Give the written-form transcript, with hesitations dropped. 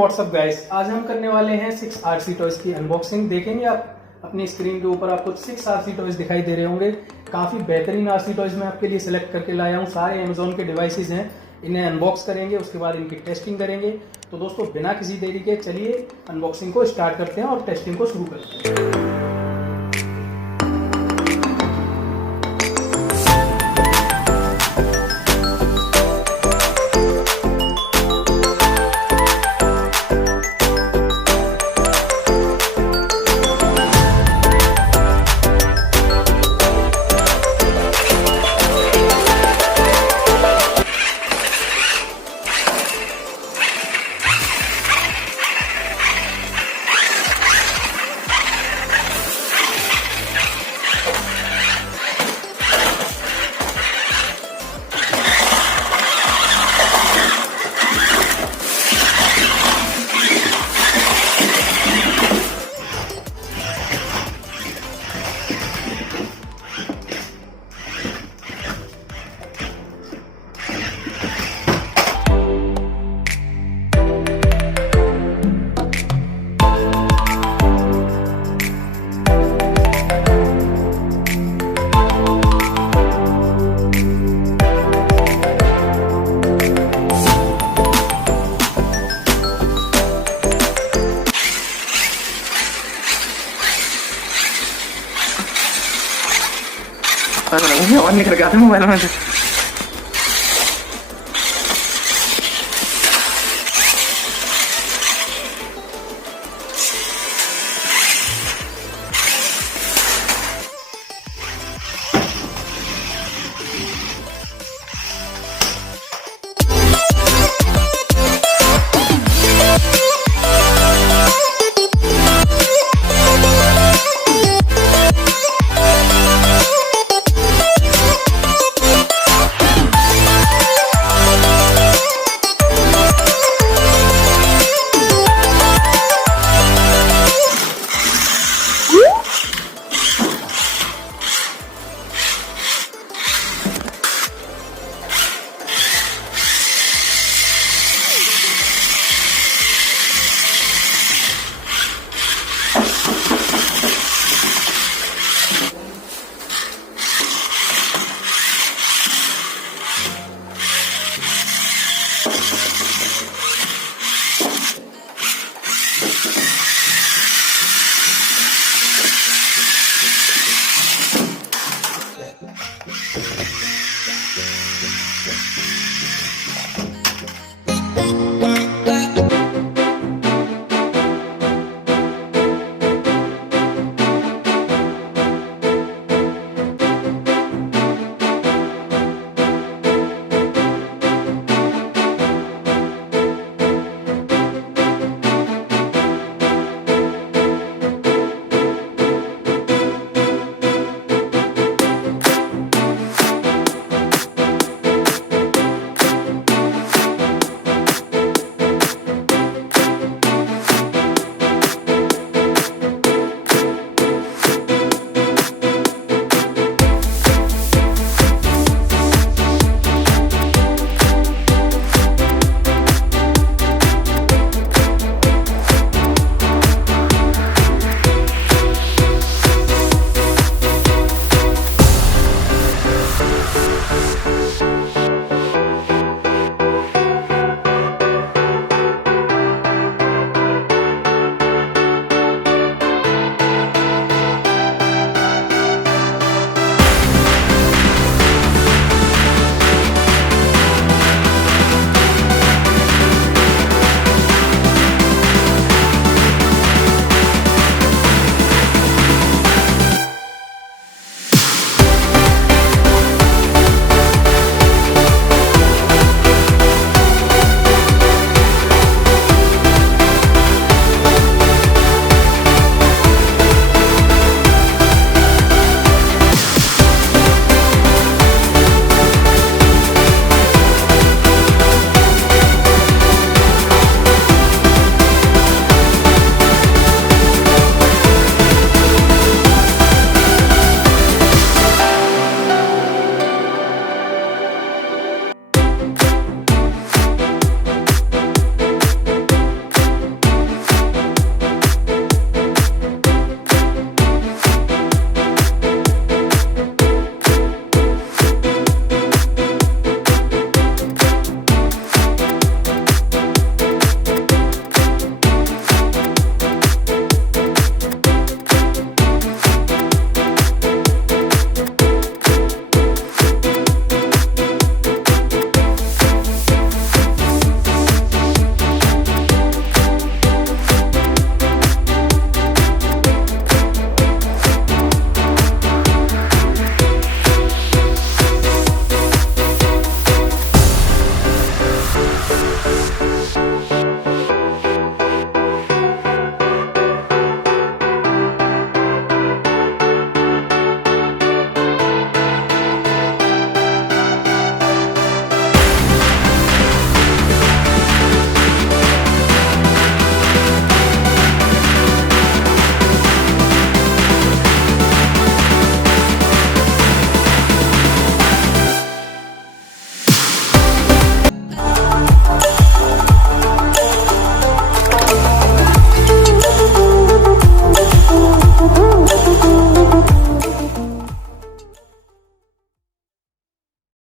WhatsApp guys, आज हम करने वाले हैं 6 आरसी टॉयज की अनबॉक्सिंग। देखेंगे आप अपनी स्क्रीन के ऊपर आपको 6 आरसी टॉयज दिखाई दे रहे होंगे। काफी बेहतरीन आरसी टॉयज मैं आपके लिए सिलेक्ट करके लाया हूँ। सारे अमेजोन के डिवाइसेज हैं, इन्हें अनबॉक्स करेंगे, उसके बाद इनकी टेस्टिंग करेंगे। तो दोस्तों बिना किसी देरी के चलिए अनबॉक्सिंग को स्टार्ट करते हैं और टेस्टिंग को शुरू करते हैं। और नहीं करके आते मोबाइल में